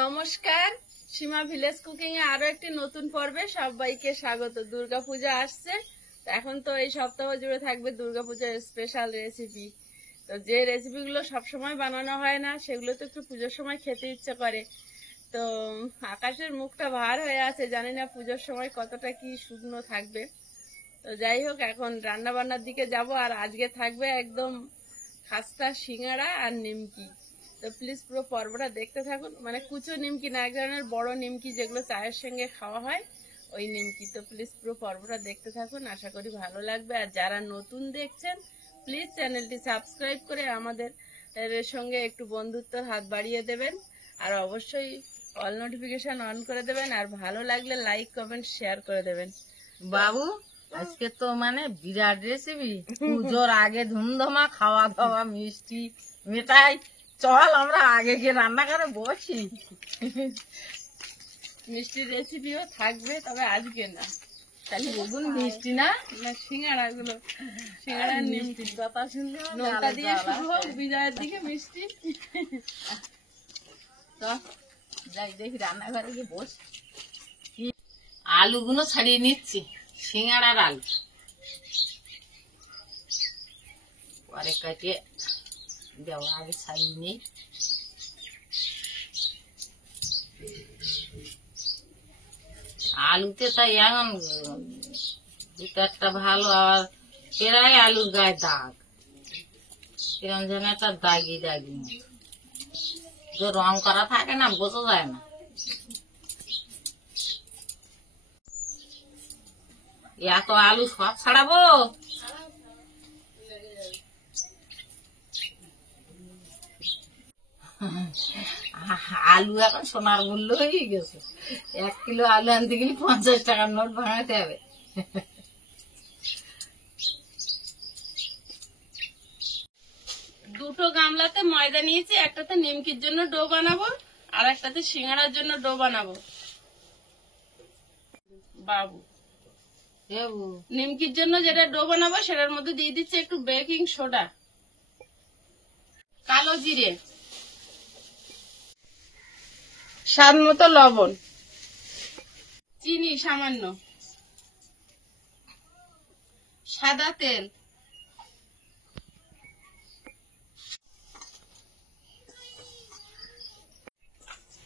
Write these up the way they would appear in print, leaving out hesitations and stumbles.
নমস্কার, সীমা village cooking এ আরো একটি নতুন পর্বে সবাইকে স্বাগত। দুর্গাপূজা আসছে, এখন তো এই সপ্তাহ জুড়ে থাকবে দুর্গাপূজার স্পেশাল রেসিপি। তো যে রেসিপিগুলো সবসময় বানানো হয় না, সেগুলো তো একটু পুজোর সময় খেতে ইচ্ছে করে। তো আকাশের মুখটা ভার হয়ে আছে, জানি না পুজোর সময় কতটা কি শুকনো থাকবে। তো যাই হোক, এখন রান্না বান্নার দিকে যাব। আর আজকে থাকবে একদম খাস্তা সিঙ্গাড়া আর নিমকি। তো প্লিজ পুরো পর্বটা দেখতে থাকুন। মানে কুচো নিমকি না, এক ধরনের বড় নিমকি যেগুলো চায়ের সঙ্গে খাওয়া হয়, ওই নিমকি। তো প্লিজ পুরো পর্বটা দেখতে থাকুন, আশা করি ভালো লাগবে। আর যারা নতুন দেখছেন, প্লিজ চ্যানেলটি সাবস্ক্রাইব করে আমাদের সঙ্গে একটু বন্ধুত্বর হাত বাড়িয়ে দেবেন। আর অবশ্যই অল নোটিফিকেশন অন করে দেবেন। আর ভালো লাগলে লাইক কমেন্ট শেয়ার করে দেবেন। বাবু, আজকে তো মানে বিরাট রেসিপি। পুজোর আগে ধুমধামা খাওয়া দাওয়া, মিষ্টি মিঠাই। চল আমরা আগে গিয়ে রান্না করে বসি। মিষ্টির রেসিপিও থাকবে, তবে আজকে না। তাহলে বেগুন মিষ্টি না, সিঙ্গাড়া গুলো, সিঙ্গাড়া মিষ্টির কথা শুনলে নৌকা দিয়ে শুরু হোক, বিজয়ের দিকে মিষ্টি। তো যাই দেখি রান্নাঘরে গিয়ে বসি। আলুগুলো ছাড়িয়ে নিচ্ছি, সিঙ্গাড়ার আলু পরে কাটিয়ে দেওয়া, আগে ছাড়িয়ে নেই। আলুতে তাই এখন একটা ভালো, আবার প্রায় আলুর গায়ে দাগ, কিরম যেন একটা দাগি দাগি মতো। যে রং করা থাকে না, বোঝা যায় না। এত আলু সব ছাড়াবো? আলু এখন সোনার মূল্য হয়ে গেছে। 1 কিলো আলু আনতে গেলে 50 টাকার নোট ভাঙাতে হবে। দুটো গামলাতে ময়দা নিয়েছি, একটাতে নিমকির জন্য ডো বানাবো, আর একটাতে সিঙ্গাড়ার জন্য ডো বানাবো। বাবু, নিমকির জন্য যেটা ডো বানাবো সেটার মধ্যে দিয়ে দিচ্ছি একটু বেকিং সোডা, কালো জিরে, স্বাদ মতো লবণ, চিনি সামান্য, সাদা তেল,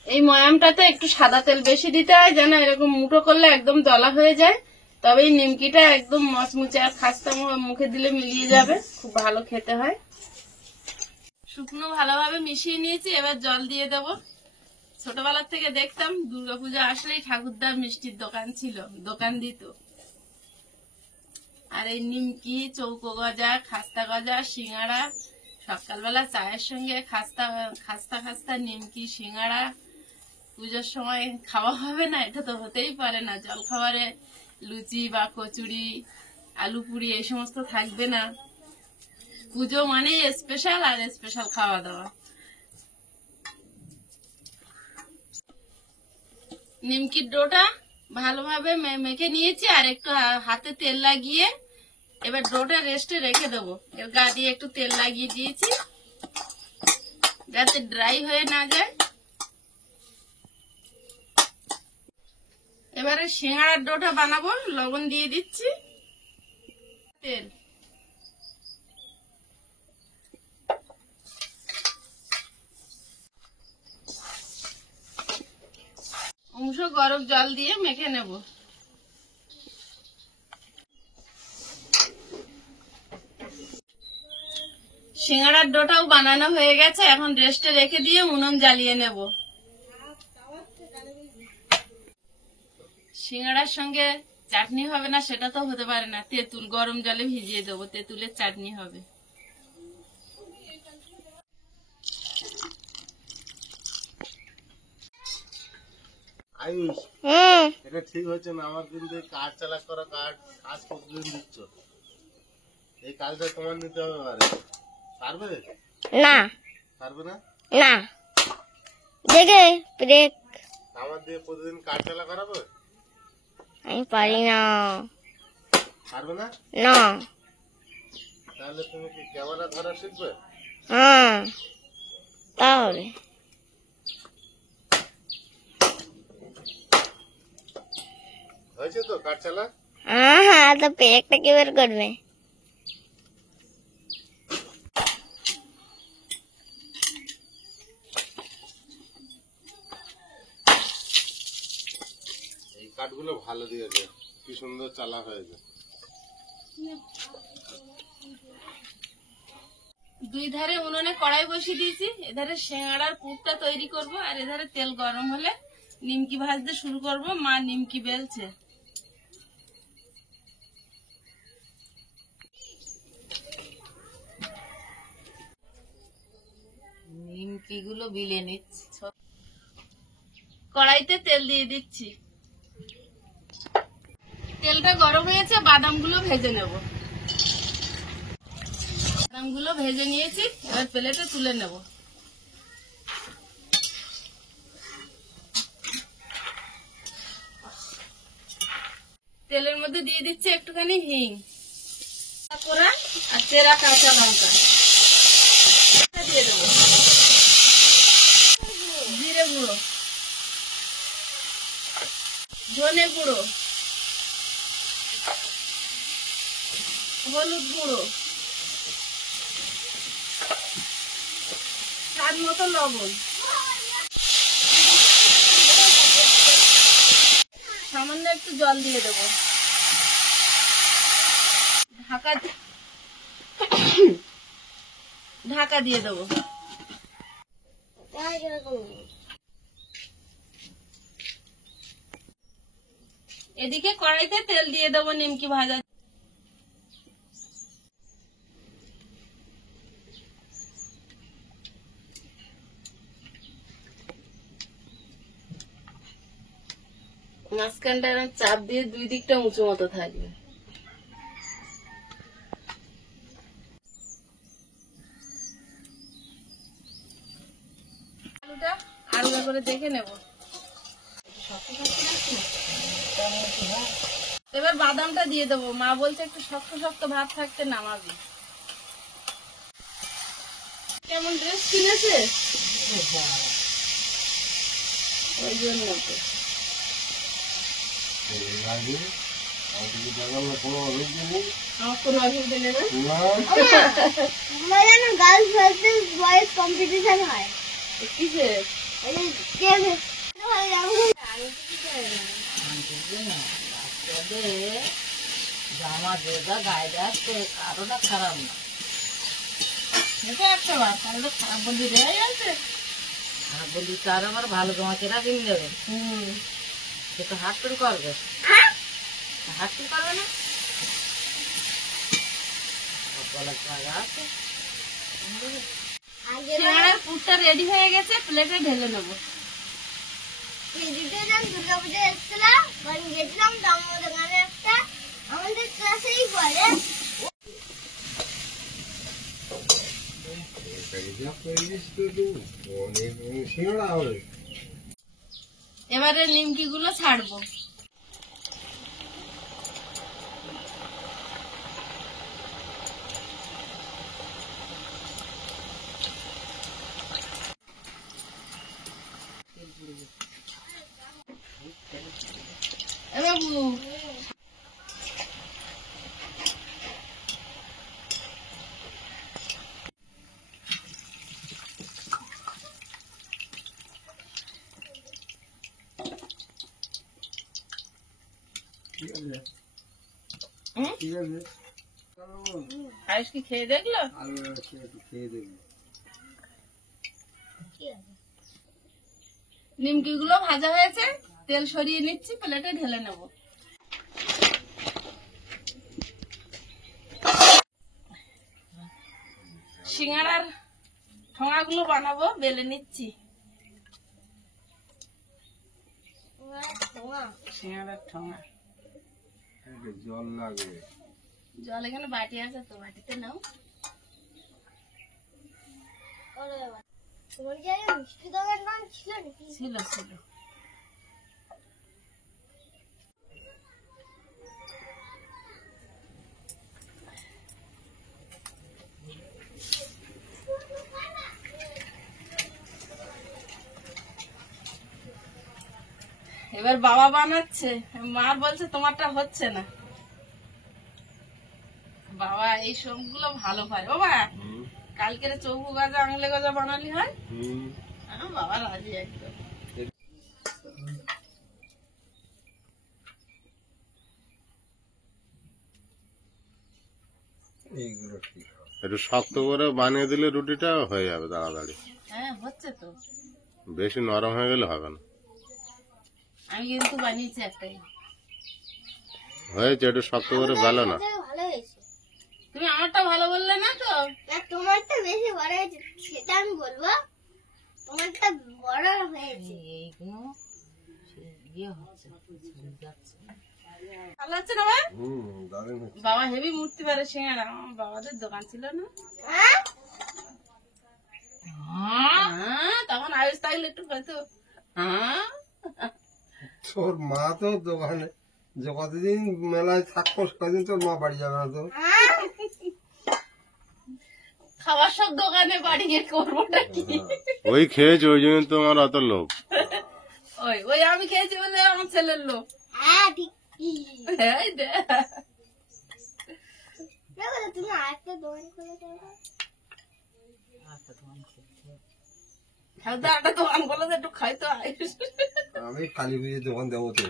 এই ময়ামটাতে একটু সাদা তেল বেশি দিতে হয়, যেন এরকম মুঠো করলে একদম দলা হয়ে যায়। তবে এই নিমকিটা একদম মচমুচে আর খাস্তা মুখে দিলে মিলিয়ে যাবে, খুব ভালো খেতে হয়। শুকনো ভালোভাবে মিশিয়ে নিয়েছি, এবার জল দিয়ে দেব। ছোটবেলার থেকে দেখতাম দুর্গাপূজা আসলেই ঠাকুরদার মিষ্টির দোকান ছিল, দোকান দিত। আর এই নিমকি, চৌকো গজা, খাস্তা গজা, সিঙ্গাড়া, সকালবেলা চায়ের সঙ্গে খাস্তা খাস্তা খাস্তা নিমকি সিঙ্গাড়া পুজোর সময় খাওয়া হবে না? এটা তো হতেই পারে না। জল খাবারে লুচি বা কচুরি, আলু পুরি এই সমস্ত থাকবে না। পুজো মানে স্পেশাল, আর স্পেশাল খাওয়া দাওয়া। নিমকির ডোটা ভালোভাবে মেখে নিয়েছি, আর একটু হাতে তেল লাগিয়ে এবার ডোটা রেস্টে রেখে দেবো। এর গা দিয়ে একটু তেল লাগিয়ে দিয়েছি, যাতে ড্রাই হয়ে না যায়। এবারে সিঙ্গাড়ার ডোটা বানাবো, লবণ দিয়ে দিচ্ছি, তেল, অংশ গরম জল দিয়ে মেখে নেব। সিঙ্গাড়ার ডোটাও বানানো হয়ে গেছে, এখন রেস্টে রেখে দিয়ে উনুন জ্বালিয়ে নেব। সিঙ্গাড়ার সঙ্গে চাটনি হবে না সেটা তো হতে পারে না। তেঁতুল গরম জলে ভিজিয়ে দেবো, তেঁতুলের চাটনি হবে। আয়ুষ, এটা ঠিক হচ্ছে না। আমার কিন্তু এই কাজ চালা করা কাজ কতদিন দিচ্ছ? এই কাজটা তোমার নিতে হবে। পারবে না? পারবে না? না, দেখে ব্রেক। আমার দিয়ে প্রতিদিন কাজ চালা করাবে? আমি পারি না। পারবে না? না। তাহলে তুমি কি ক্যামেরা ধরা শিখবে? হ্যাঁ, তাহলে হয়েছে তো কাঠ চালা? হ্যাঁ, তো পেরেকটা কে বের করবে? এই কাঠগুলো ভালো দিয়েছে, কি সুন্দর চালা হয়েছে। দুই ধারে উনুনে কড়াই বসিয়ে দিয়েছি, এধারে সিঙ্গাড়ার পুরটা তৈরি করব, আর এধারে তেল গরম হলে নিমকি ভাজতে শুরু করব। মা নিমকি বেলছে। নিমকি গুলো বিলে নিচ্ছি। কড়াইতে তেল দিয়ে দিচ্ছি। তেলটা গরম হয়েছে, বাদামগুলো ভেজে নেব। বাদামগুলো ভেজে নিয়েছি, এবার প্লেটে তুলে নেব। তেলের মধ্যে দিয়ে দিচ্ছি একটুখানি হিং, পোড়া আর চেরা কাঁচা লঙ্কা দিয়ে দেবো, জিরে গুঁড়ো, ধনে গুঁড়ো, হলুদ গুঁড়ো, স্বাদ মতো লবণ, সামান্য একটু জল দিয়ে দেবো। ঢাকা দিয়ে দেবো। এদিকে কড়াইতে তেল দিয়ে দেবো নিমকি ভাজা। মাঝখানটা এরকম চাপ দিয়ে দুই দিকটা উঁচু মতো থাকবে। আলুটা আলগা করে দেখে নেব। এবার বাদামটা দিয়ে দেবো। মা বলছে একটু শক্ত শক্ত ভাব থাকতে নামাবি। কেমন ড্রেস কিনেছে ওই জন্য তো। আমার কোনো অসুবিধা নেই না? গার্লস ভার্সেস বয়েজ কম্পিটিশন হয়। কিসের? জামা যেটা গায়ে আসছে কারোটা খারাপ না। এটা একটা বাচ্চা খারাপ বলবি রে আছে। আর বলি তার আবার ভালো জামা কেনা কিনে দেবে, সে তো হাত করে করবে, হাত করে করবে না। সিঙ্গাড়ার পুরটা রেডি হয়ে গেছে, প্লেটে ঢেলে নেবো। দুর্গাপূজা এসেছিলাম, গেছিলাম দোকানে একটা আমাদের ক্লাসেই পড়ে। এবারে নিমকি গুলো ছাড়বো। বাবু আয়ুষ কি খেয়ে দেখলো? নিমকি গুলো ভাজা হয়েছে, তেল সরিয়ে নিচ্ছি, প্লেটে ঢেলে নেব। সিঙ্গাড়ার ঠোঙা গুলো বানাবো, বেলে নিচ্ছি। সিঙ্গাড়ার ঠোঙা জল লাগবে। জল এখানে বাটি আছে তো, বাটিতে নাও। তোমার জায়গায় মিষ্টি দোকান নাম ছিল নাকি? ছিল ছিল। এবার বাবা বানাচ্ছে, মার বলছে তোমারটা হচ্ছে না। বাবা এই সবগুলো ভালো পারে। বাবা কালকের চৌকো গজা আঙুলে গজা বানালি হয়? বাবা রাজি একদম। একটু শক্ত করে বানিয়ে দিলে রুটিটা হয়ে যাবে তাড়াতাড়ি। হ্যাঁ হচ্ছে তো। বেশি নরম হয়ে গেলে হবে না। আমি কিন্তু বানিয়েছি একটাই। হয়েছে, একটু শক্ত করে বেলো না। ভালো হয়েছে। তুমি আমারটা ভালো বললে না তো। না, তোমারটা বেশি বড় হয়েছে সেটা আমি বলবো, তোমারটা বড় হয়েছে। এইগুলো ইয়ে হচ্ছে, যাচ্ছে। ভালো হচ্ছে না ভাই? দারুণ হচ্ছে। বাবা হেভি মূর্তি পারে সিঙ্গারা। আমার বাবাদের দোকান ছিল না? হ্যাঁ? হ্যাঁ, তখন আয়ুষ থাকলে একটু হয়তো। হ্যাঁ, তোর মা তো দোকানে যে কতদিন মেলায় থাকবো কদিন তোর মা বাড়ি যাবে না তো। খাবার সব দোকানে বাড়ি গিয়ে করবোটা কি? ওই খেয়েছে, ওই জন্য তোমার অত লোভ। ওই ওই আমি খেয়েছি বলে আমার ছেলের লোক। হ্যাঁ, ঠিক। এই দে। দেখো তো, তুমি আরেকটা দোকান খুলে দাও। হয়তো একটা দোকান বলে যে একটু খাইতো আয়ুষ। আমি কালী পুজোর দোকান দেবো তো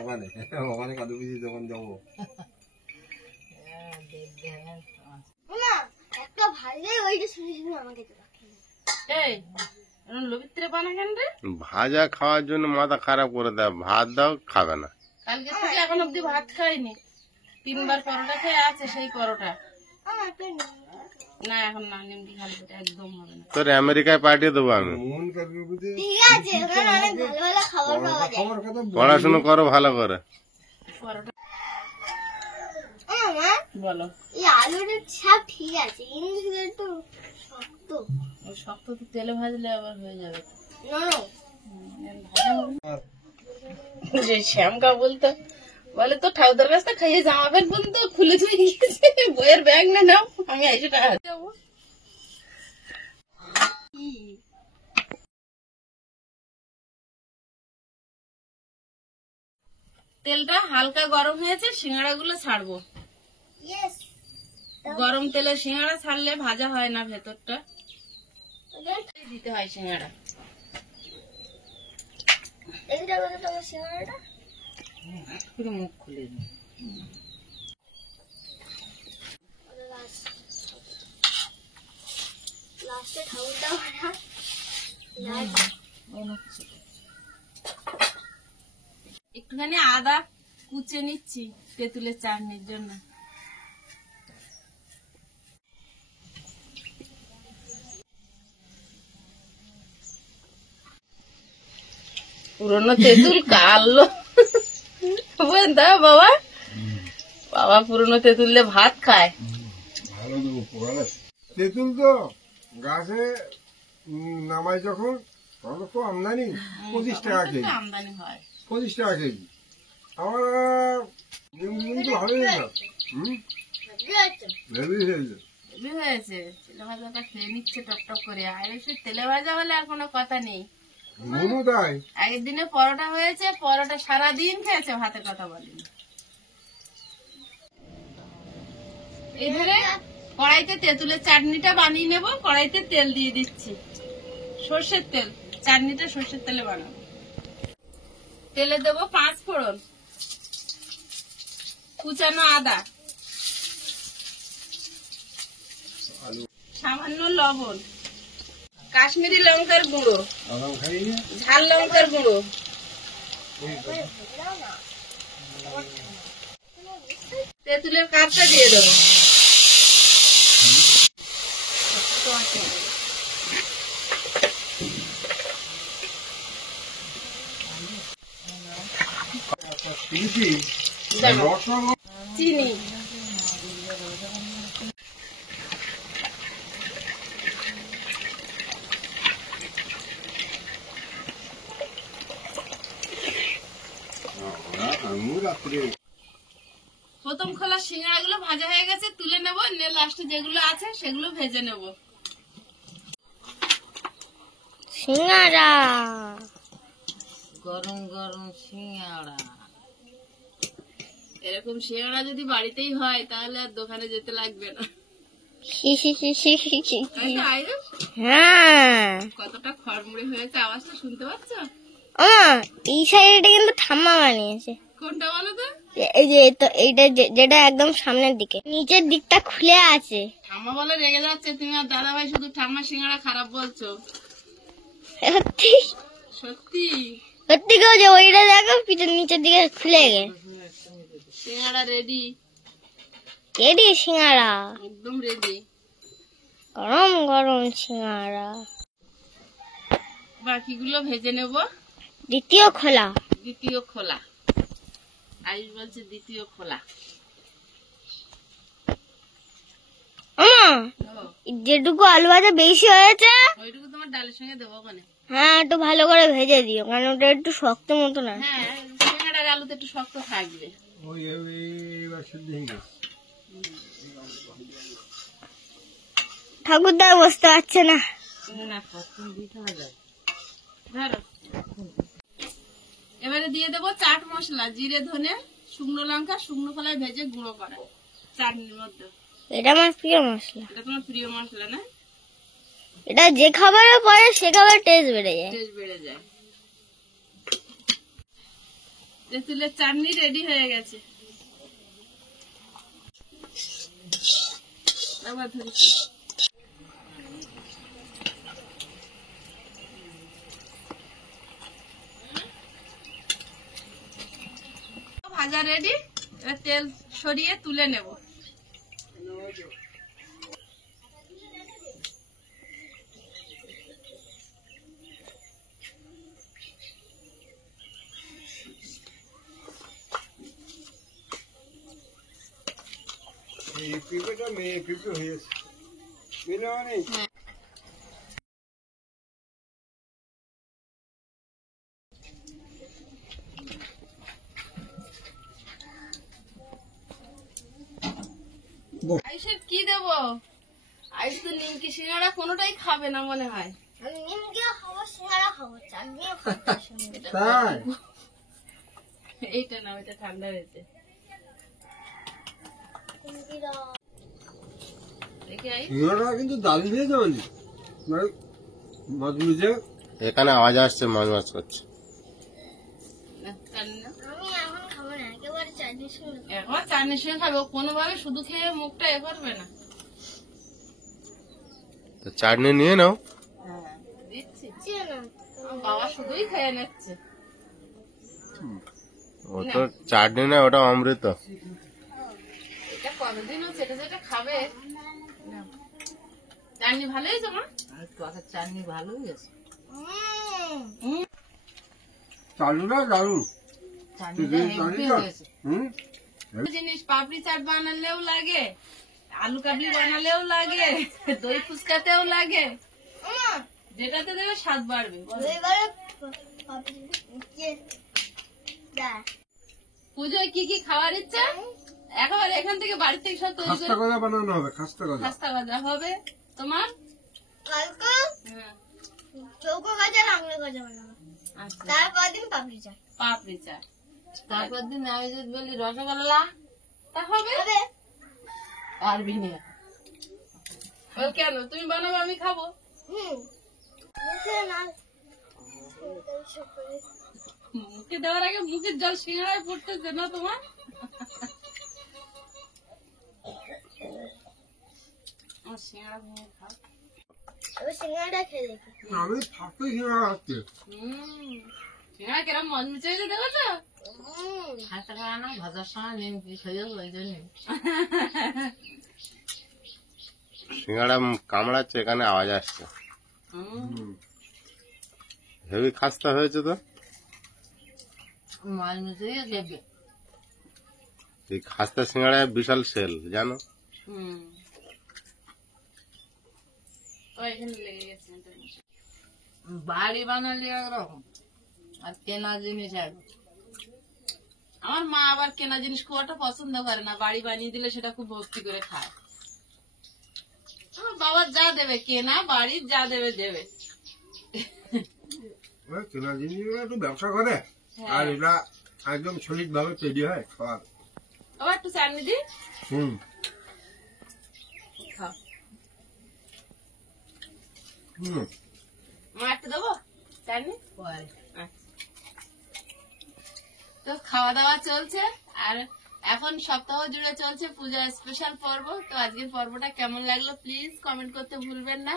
ওখানে, ওখানে কালী পুজোর দোকান দেবো। না, একটা ভালো ওইটা শুনে শুনে আমাকে তো রাখে না। এই এরম লবিত্রে বানা কেন রে? ভাজা খাওয়ার জন্য মাথা খারাপ করে দেয়, ভাত দাও খাবে না। কালকে থেকে এখন অব্দি ভাত খাইনি, 3 বার পরোটা খেয়ে আছে, সেই পরোটা। আমার একটা নেই। না এখন না, নিমকি খালি পেটে একদম হবে না। তোর আমেরিকায় পাঠিয়ে দেবো আমি। মন কালী পুজো ঠিক আছে, ওখানে অনেক ভালো ভালো খাবার পাওয়া যায়। খাবার কথা পড়াশুনো করো ভালো করে। পরোটা মা, বলো। এই আলুর ছাপ ঠিক আছে, কিন্তু একটু শক্ত। ওই শক্ত তো তেলে ভাজলে আবার হয়ে যাবে। নরম। যে শ্যামকা বলতো, বলে তো ঠাকুরদার কাছটা খাইয়ে জামা প্যান্ট পর্যন্ত খুলে চলে গিয়েছে, বইয়ের ব্যাগ না নাও, আমি এসে টাকা যাবো। তেলটা হালকা গরম হয়েছে, সিঙ্গাড়া গুলো ছাড়বো। Yes. গরম তেলে সিঙ্গাড়া ছাড়লে ভাজা হয় না ভেতরটা, দিতে হয় সিঙ্গাড়া। এইটা বলে তোমার সিঙ্গাড়াটা? পুরো মুখ খুলে নি। লাস্টে ঠাকুরটা বানা। একটুখানি আদা কুচে নিচ্ছি তেঁতুলের চাটনির জন্য। পুরনো তেঁতুল কালো দাও বাবা, বাবা পুরনো তেঁতুল দিয়ে ভাত খায়। ভালো দেবো পোড়ালে। তেঁতুল তো গাছে নামায় যখন তখন তো খুব আমদানি, 25 টাকা কেজি। আমদানি হয়। 25 টাকা কেজি। আমার কিন্তু ভালোই না। ভেবি হয়েছে। হেভি হয়েছে। তেলে ভাজাটা খেয়ে নিচ্ছে টক টক করে। আয়ুষের তেলে ভাজা হলে আর কোনো কথা নেই। মনু তাই আগের দিনে পরোটা হয়েছে, পরোটা সারাদিন খেয়েছে, ভাতের কথা বলেনি। এইভাবে কড়াইতে তেঁতুলের চাটনিটা বানিয়ে নেব। কড়াইতে তেল দিয়ে দিচ্ছি, সর্ষের তেল। চাটনিটা সর্ষের তেলে বানাবো। তেলে দেবো 5 ফোড়ন, কুচানো আদা, সামান্য লবণ, কাশ্মীরি লঙ্কার গুঁড়ো, আরাম খাইয়ে ঝাল লঙ্কার গুঁড়ো, তেঁতুলের কাপটা দিয়ে দেবো। দেখো, চিনি, প্রথম খোলা সিঙ্গাড়া গুলো ভাজা হয়ে গেছে, তুলে নেবো। নিয়ে লাস্টে যেগুলো আছে সেগুলো ভেজে নেবো। সিঙ্গাড়া গরম গরম সিঙ্গাড়া। এরকম সিঙ্গাড়া যদি বাড়িতেই হয় তাহলে আর দোকানে যেতে লাগবে না। তাই তো আয়ুষ? হ্যাঁ কতটা খড়মুড়ে হয়েছে, আওয়াজটা শুনতে পাচ্ছ? এই সাইডটা কিন্তু ঠাম্মা বানিয়েছে। কোনটা বলো তো? এই যে এইটা যেটা একদম সামনের দিকে, নিচের দিকটা খুলে আছে। ঠাম্মা বলে রেগে যাচ্ছে, তুমি আর দাদা ভাই শুধু ঠাম্মা সিঙ্গাড়া খারাপ বলছো। সত্যি সত্যি সত্যি কেউ যে ওইটা দেখো পিঠের নিচের দিকে খুলে গে। সিঙ্গাড়া রেডি, রেডি সিঙ্গারা, একদম রেডি। গরম গরম সিঙ্গারা। বাকিগুলো ভেজে নেব। দ্বিতীয় খোলা। দ্বিতীয় খোলা, আয়ুষ বলছে দ্বিতীয় খোলা। যেটুকু আলু ভাজা বেশি হয়েছে ওইটুকু তোমার ডালের সঙ্গে দেবো ওখানে। হ্যাঁ একটু ভালো করে ভেজে দিও, কারণ ওটা একটু শক্ত মতো না। হ্যাঁ, সিঙ্গাড়ার আলুতে একটু শক্ত থাকবে। ওই এবার সিদ্ধ হয়ে গেছে। ঠাকুরদার বসতে পারছে না। না প্রথম দিতে হবে। ধরো, এবারে দিয়ে দেবো চাট মশলা, জিরে ধনে শুকনো লঙ্কা শুকনো খোলায় ভেজে গুঁড়ো করা চাটনির মধ্যে। এটা আমার প্রিয় মশলা। এটা তোমার প্রিয় মশলা না? এটা যে খাবারে পরে সে খাবারের টেস্ট বেড়ে যায়। টেস্ট বেড়ে যায়। তেঁতুলের চাটনি রেডি হয়ে গেছে। আবার ধরেছি। ভাজা রেডি, এবার তেল সরিয়ে তুলে নেব। এই পিঁপড়েটা মেয়ে পিঁপড়ে হয়েছে, মেয়ে মানে আয়ুষের কি দেবো? আয়ুষ তো নিমকি সিঙ্গাড়া কোনোটাই খাবে না মনে হয়। আমি নিমকিও খাবো, সিঙ্গারা খাবো, চাটনিও খাবো। তাই এইটা না, ওইটা ঠান্ডা হয়েছে। দেখি আয়ুষ, সিঙ্গারা কিন্তু দারুণ হয়েছে, মানে মাছ মুজে এখানে আওয়াজ আসছে, মাছ মাছ করছে। না, চাটনি না। আমি এখন খাবো না, একেবারে চাটনির সঙ্গে একবার চাটনির সঙ্গে খাবে, ও কোনোভাবে শুধু খেয়ে মুখটা এ করবে না। তো চাটনি নিয়ে নাও। হ্যাঁ, দিচ্ছি। খাচ্ছি না। আমার বাবা শুধুই খেয়ে নিচ্ছে। ও তো চাটনি না, ওটা অমৃত। এটা কতদিন হচ্ছে, এটা যেটা খাবে। নাও। চাটনি ভালো হয়েছে মা? আর টকের চাটনি ভালো হয়েছে। চালুটা দারুণ। চাটনিটা হেভি হয়েছে। হুম, জিনিস পাপড়ি চাট বানালেও লাগে, আলু কাবলি বানালেও লাগে, দই ফুচকাতেও লাগে, যেটাতে দেবে স্বাদ বাড়বে। বলো। এবারে পুজোয় কি কি খাওয়ার ইচ্ছা? একেবারে এখান থেকে বাড়ি থেকে সব তৈরি খাস্তা করে গজা বানানো হবে, খাস্তা গজা। খাস্তা ভাজা হবে তোমার। কালকে হ্যাঁ, চৌকো গাজা রাঙড়ি গাজা বানাবো, আচ্ছা, তারপর দিন পাপড়ি চাট পাপড়ি চাট। তারপর দিন আমি যদি বলি রসগোল্লা, তা হবে। হবে। পারবি না। ও কেন, তুমি বানাবো আমি খাবো। মুখে না মুখে দেওয়ার আগে মুখের জল সিঙ্গারায় পড়তেছে না তোমার? আমার সিঙ্গারা ভেঙে খাও। আমি সিঙ্গাড়া খেয়ে দেখি। আমি ফাঁকে সিঙ্গারা খাচ্ছি। সিঙ্গারা কিরম মজমুচে হয়েছে দেখেছো? খাস্তা করে না ভাজার সময় নিমকি খেয়ে ওই জন্য। সিঙ্গাড়া কামড়াচ্ছে, এখানে আওয়াজ আসছে। হেভি খাস্তা হয়েছে তো। মাছ মিশিয়ে দেবে। এই খাস্তা সিঙ্গাড়ায় বিশাল সেল, জানো? ও এখানে লেগে গেছে। বাড়ি বানালে একরকম, আর কেনা জিনিস একরকম। আমার মা আবার কেনা জিনিস খুব একটা পছন্দ করে না, বাড়ি বানিয়ে দিলে সেটা খুব ভক্তি করে খায়। আমার বাবা যা দেবে কেনা, বাড়ির যা দেবে দেবে। ওরা কেনা জিনিসগুলো একটু ব্যবসা করে আর এটা একদম সলিড ভাবে তৈরি হয় খাওয়ার। আবার একটু চাটনি দি। হুম খাও। হুম মা একটু দেবো চাটনি। পরে। তো খাওয়া দাওয়া চলছে আর এখন সপ্তাহ জুড়ে চলছে পূজা স্পেশাল পর্ব। তো আজকের পর্বটা কেমন লাগলো প্লিজ কমেন্ট করতে ভুলবেন না।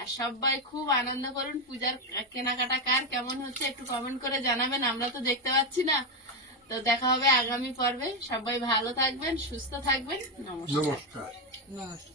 আর সবাই খুব আনন্দ করুন। পূজার কেনাকাটা কার কেমন হচ্ছে একটু কমেন্ট করে জানাবেন, আমরা তো দেখতে পাচ্ছি না। তো দেখা হবে আগামী পর্বে। সবাই ভালো থাকবেন, সুস্থ থাকবেন। নমস্কার। নমস্কার। নমস্কার।